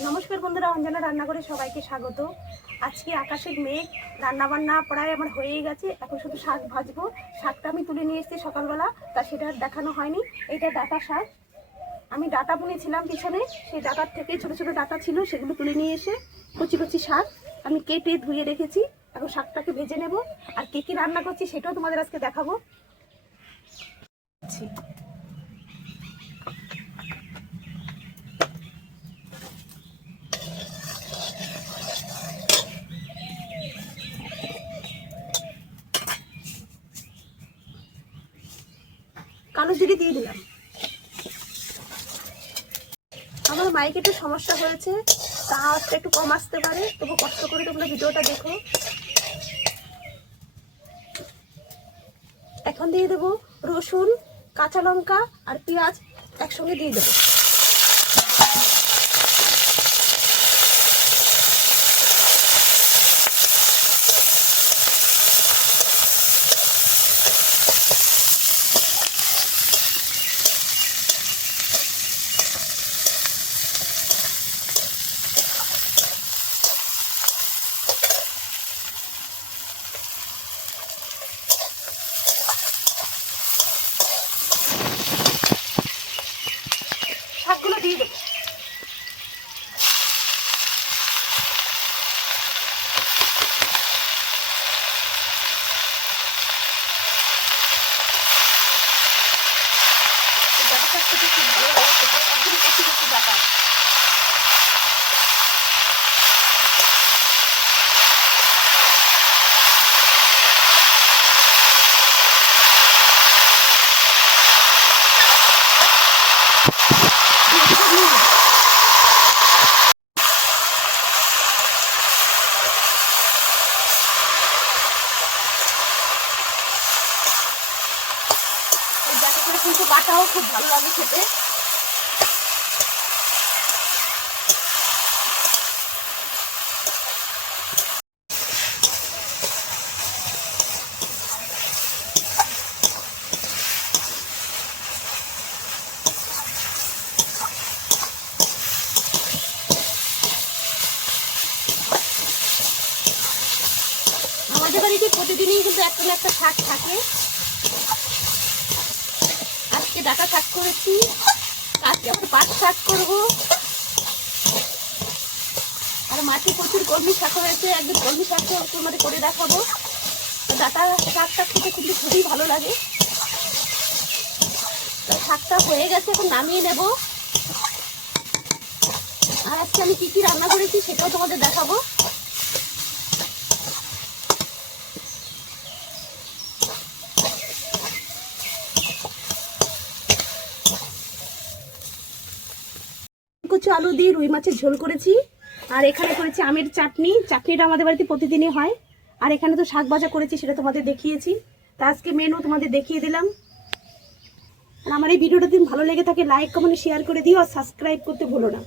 নমস্কার বন্ধুরা, অঞ্জনা রান্না করে সবাইকে স্বাগত। আজকে আকাশের মেঘ রান্না বান্না প্রায় আমার হয়েই গেছে। এখন শুধু শাক ভাজবো। শাকটা আমি তুলে নিয়ে এসেছি সকালবেলা, তা সেটা দেখানো হয়নি। এটা ডাটা শাক। আমি ডাটা বুনেছিলাম পিছনে, সেই ডাটার থেকে ছোট ছোট ডাটা ছিল, সেগুলো তুলে নিয়ে এসে কচি কচি শাক আমি কেটে ধুয়ে রেখেছি। এখন শাকটাকে ভেজে নেব। আর কে কী রান্না করছি সেটাও তোমাদের আজকে দেখাবো। কালো দিকে দিয়ে দিলাম। আমার মাইকে একটু সমস্যা হয়েছে, তা একটু কম আসতে পারে, তবু কষ্ট করে তোমরা ভিডিওটা দেখো। এখন দিয়ে দেবো রসুন, কাঁচা লঙ্কা আর পেঁয়াজ একসঙ্গে দিয়ে দেবো। শাকগুলো দিয়ে দেবো। Thank করে কিন্তু বাটাও খুব ভালো লাগে খেতে। আমাদের বাড়িতে প্রতিদিনই কিন্তু একটা না একটা শাক থাকে আজকে ডাটা শাক করেছি আজকে আবার পাট শাক করব। আর মাঠে প্রচুর কলমি শাক হয়েছে। একদিন কলমি শাকটা তোমাদের করে দেখাবো। ডাটা শাকটা খেতে কিন্তু খুবই ভালো লাগে। শাকটা হয়ে গেছে, এখন নামিয়ে নেব। আর আজকে আমি কী কি রান্না করেছি সেটাও তোমাদের দেখাবো। কচু আলু দিয়ে রুই মাছের ঝোল করেছি। আর এখানে করেছি আমের চাটনি। চাটনিটা আমাদের বাড়িতে প্রতিদিনই হয়। আর এখানে তো শাক ভাজা করেছি, সেটা তোমাদের দেখিয়েছি। তা আজকে মেনু তোমাদের দেখিয়ে দিলাম। আর আমার এই ভিডিওটা যদি ভালো লেগে থাকে লাইক কমেন্ট শেয়ার করে দিও। আর সাবস্ক্রাইব করতে ভুলো না।